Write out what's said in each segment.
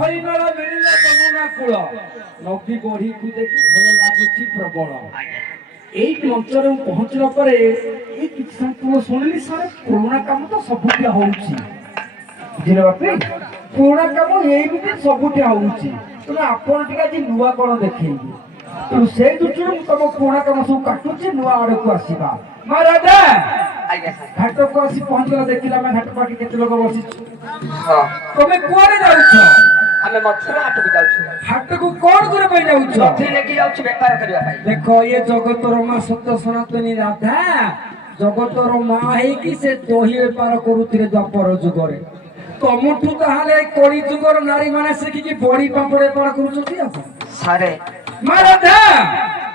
ହରିମାଳ ମିଳିଲା ଯମୁନା କୂଳ ନଦୀ ବଢିକୁ ଦେଖି ଭଲ ଲାଗୁଛି ପ୍ରବଳ। ଏଇ ମଞ୍ଚରେ ପହଞ୍ଚିଲା ପରେ ଏଇ କିଛି ସମୟ ଶୁଣିଲି ସାର୍ ପୁରୁଣା କାମ ତ ସବୁଠି ହଉଛି। ବୁଝିଲେ ବାପି, ପୁରୁଣା କାମ ଏଇମିତି ସବୁଠି ହଉଛି, ତେଣୁ ଆପଣ ଟିକେ ଆଜି ନୂଆ କଣ ଦେଖେଇବେ। ତେଣୁ ସେଇ ଦୃଷ୍ଟିରୁ ମୁଁ ତମ ପୁରୁଣା କାମ ସବୁ କାଟୁଛି, ନୂଆ ଆଡକୁ ଆସିବା। ମା ରାଜା ଘାଟକୁ ଆସି ପହଞ୍ଚିଲା, ଦେଖିଲା ଆମେ ଘାଟ ପାଖି କେତେ ଲୋକ ବସିଛୁ। ତମେ କୁଆଡେ ଯାଉଛ? ଆମେ ମଥୁରା ହାଟକୁ ଯାଉଛୁ। ହାଟକୁ କଣ କରିବା ପାଇଁ ଯାଉଛ? ଦଧି ନେଇକି ଯାଉଛୁ ବେପାର କରିବା ପାଇଁ। ଦେଖ, ଇଏ ଜଗତର ମା ସତ୍ୟ ସନାତନୀ ରାଧା ଜଗତର ମା ହେଇକି ସେ ଦହି ବେପାର କରୁଥିଲେ ଦ୍ୱାପର ଯୁଗରେ। ତମଠୁ ତାହେଲେ କଳି ଯୁଗର ନାରୀ ମାନେ ଶିଖିକି ବଡି ପାମ୍ପଡ ବେପାର କରୁଛନ୍ତି। ଆପଣ ସାରେ ମା ରାଧା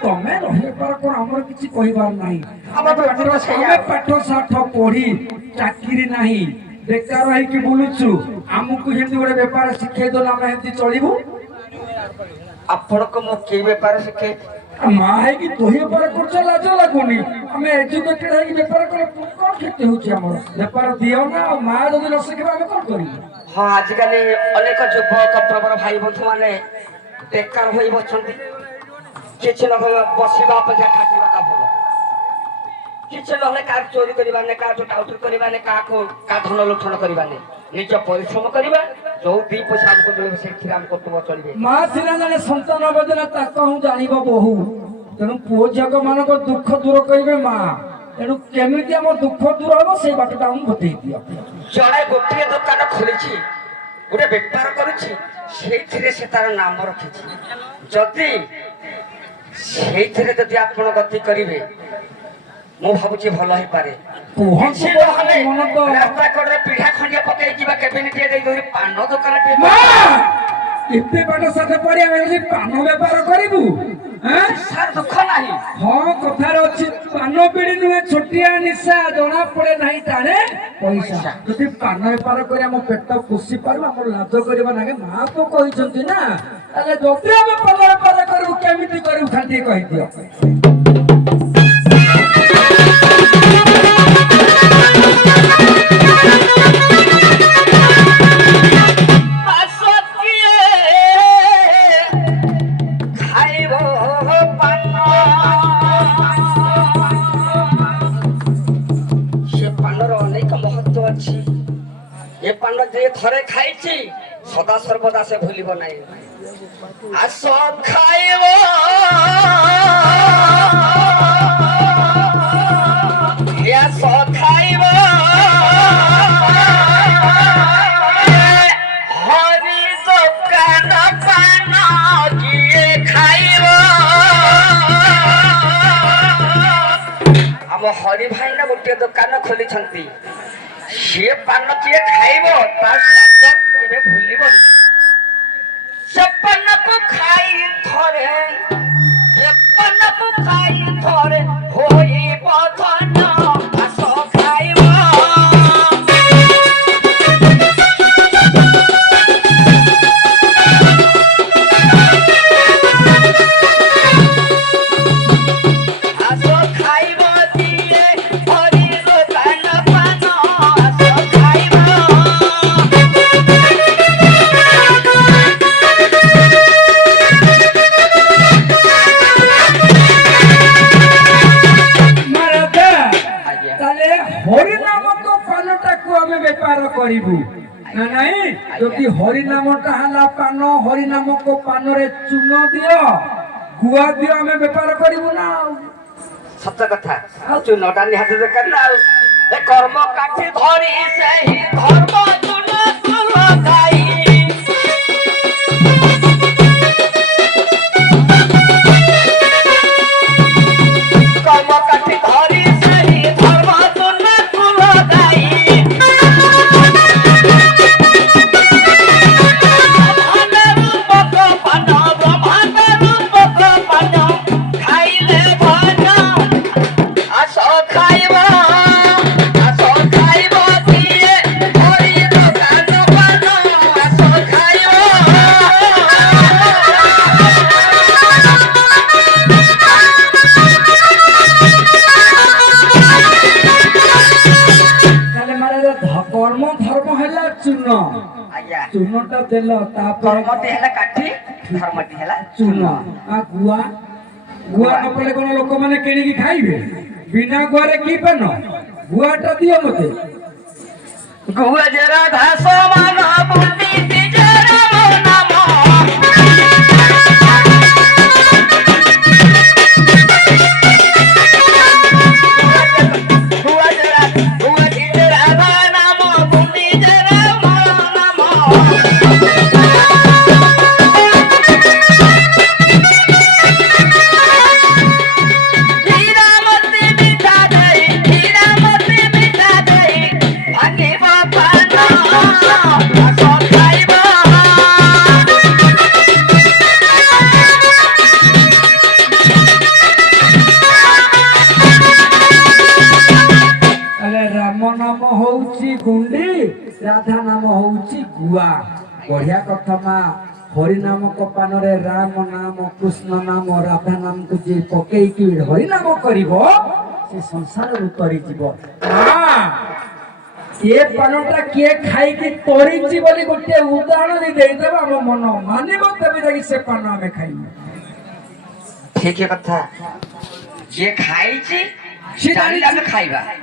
ତମେ ଦହି ବେପାର କର, ଆମର କିଛି କହିବାର ନାହିଁ। ଆମେ ପାଠ ସାଠ ପଢି ଚାକିରି ନାହିଁ, ବେକାର ହେଇକି ବୁଲୁଛୁ। ଆମକୁ ଯେମିତି ଗୋଟେ ବେପାର ଶିଖେଇ ଦେଲେ ଆମେ ଏମିତି ଚଳିବୁ। ଆପଣଙ୍କୁ ମୁଁ କି ବେପାର ଶିଖେଇ? ମା ହେଇକି ଦହି ବେପାର କରୁଛ, ଲାଜ ଲାଗୁନି? ଆମେ ଏଜୁକେଟେଡ ହେଇକି ବେପାର କଲେ କଣ କ୍ଷତି ହଉଛି ଆମର? ବେପାର ଦିଅ ନା। ଆଉ ମା ଯଦି ନ ଶିଖିବା ଆମେ କଣ କରିବୁ? ହଁ, ଆଜିକାଲି ଅନେକ ଯୁବକ ପ୍ରବର ଭାଇ ବନ୍ଧୁ ମାନେ ବେକାର ହୋଇ ବସଛନ୍ତି। କିଛି ନ ବସିବା ଅପେକ୍ଷା ଖାଟିବାଟା ଭଲ। କିଛି ନହେଲେ କାହାକୁ ଚୋରି କରିବାନି, କାହାଠୁ ଟାଉଟର କରିବାନି, କାହା ଧନ ଲୁଠନ କରିବାନି। ନିଜ ପରିଶ୍ରମ କରିବା, ଯୋଉ ଦି ପଇସା ଆମକୁ ମିଳିବ ସେଥିରେ ଆମ କୁଟୁମ୍ବ ଚଳିବେ। ମା ସିନା ଜଣେ ସନ୍ତାନ ବେଦନା ତାକୁ ହିଁ ଜାଣିବ ବୋହୁ। ତେଣୁ ପୁଅ ଝିଅ ମାନଙ୍କ ଦୁଃଖ ଦୂର କରିବେ ମା। ତେଣୁ କେମିତି ଆମ ଦୁଃଖ ଦୂର ହବ ସେଇ ବାଟଟା ଆମକୁ ବତେଇ ଦିଅ। ଜଣେ ଗୋଟିଏ ଦୋକାନ ଖୋଲିଛି, ଗୋଟେ ବେପାର କରୁଛି, ସେଇଥିରେ ସେ ତାର ନାମ ରଖିଛି। ଯଦି ସେଇଥିରେ ଯଦି ଆପଣ ଗତି କରିବେ, ମୁଁ ଭାବୁଛି ଭଲ ହେଇପାରେ। ରାସ୍ତା କଡରେ ପିଢା ଖଣ୍ଡିଆ ପକେଇ ଯିବା, କେବିନି ଟିକେ ଦେଇ ପାନ ଦୋକାନ ଏତେ ପାଠ ସାଠ ପଢି ଆମେ ଯଦି ପାନ ବେପାର କରିବୁ, ସାର୍ ଦୁଃଖ ନାହିଁ। ହଁ, କଥାରେ ଅଛି ପାନ ପିଢି ନୁହେଁ ଛୋଟିଆ ନିଶା, ଜଣା ପଡେ ନାହିଁ ଟାଣେ ପଇସା। ଯଦି ପାନ ବେପାର କରି ଆମ ପେଟ ପୋଷି ପାରିବୁ, ଆମର ଲାଜ କରିବା ନାହିଁ। ମା ତ କହିଛନ୍ତି ନା, ତାହେଲେ ଯଦି ଆମେ ପାନ ବେପାର କରିବୁ କେମିତି କରିବୁ ଖାଲି ଟିକେ କହିଦିଅ। ଏ ପାନ ଯିଏ ଥରେ ଖାଇଛି ସଦା ସର୍ବଦା ସେ ଭୁଲିବ ନାହିଁ। ଆସ ଖାଇବ ଆସ ଖାଇବ ହରି ଦୋକାନ ପାନ ଯିଏ ଖାଇବ। ଆମ ହରି ଭାଇନା ଗୋଟିଏ ଦୋକାନ ଖୋଲିଛନ୍ତି। ସିଏ ପାନ ଯିଏ ଖାଇବ ତାର ସ୍ୱାଦ କେବେ ଭୁଲିବନି। ସେ ପାନକୁ ଖାଇ ଥରେ, ସେ ପାନକୁ ଖାଇ ଥରେ ହୋଇବ ଧନ। ଆସ ଖାଇବ କରିବୁ ନା ନାହିଁ? ଯଦି ହରି ନାମଟା ହେଲା ପାନ, ହରି ନାମକ ପାନରେ ଚୂନ ଦିଅ, ଗୁଆ ଦିଅ, ଆମେ ବେପାର କରିବୁ ନା। ଆଉ ସତ କଥା, ଆଉ ଚୂନଟା ନିହାତି ଦରକାର ନା। ଆଉ ଏ କର୍ମ କାଠି ଧରି ସେହି ଧର୍ମ ଚୂନ ଲଗାଇ, କର୍ମ କାଠି ଧରି ସେହି ଧର୍ମ ଚୂନ ଲଗାଇ, ଆଜ୍ଞା ଚୂନଟା ଦେଲ ତାପରେ କର୍ମଟି ହେଲା କାଠି ଧର୍ମଟି ହେଲା ଚୂନ ଗୁଆ ଗୁଆ ନ କଲେ କଣ ଲୋକମାନେ କିଣିକି ଖାଇବେ ବିନା ଗୁଆରେ କି ପାନ ଗୁଆଟା ଦିଅ ମତେ ଗୁଆ ଜରା ଘାସ ମାନ ବୁଟି ନିଜର ନାମ ଗୁଆ ଜରା ନାମ ବୁଟି ଜରା ନାମ ରାମ ନାମ ହଉଛି ଗୁଣ୍ଡି ରାଧା ନାମ ହଉଛି ଗୁଆ ବଢିଆ କଥା ମା ହରିନାମକ ପାନରେ ରାମ ନାମ କୃଷ୍ଣ ନାମ ରାଧା ନାମକୁ ଯିଏ ପକେଇକି ହରିନାମ କରିବ ସେ ସଂସାରରୁ ତରିଯିବ ଏ ପାନଟା କିଏ ଖାଇକି ତରିଛି ବୋଲି ଗୋଟେ ଉଦାହରଣ ଦେଇଦେବ ଆମ ମନ ମାନିବ ତେବେ ଯାଇକି ସେ ପାନ ଆମେ ଖାଇବୁ ଠିକ କଥା ଯିଏ ଖାଇଛି ସେ ଜାଣିଲେ ଆମେ ଖାଇବା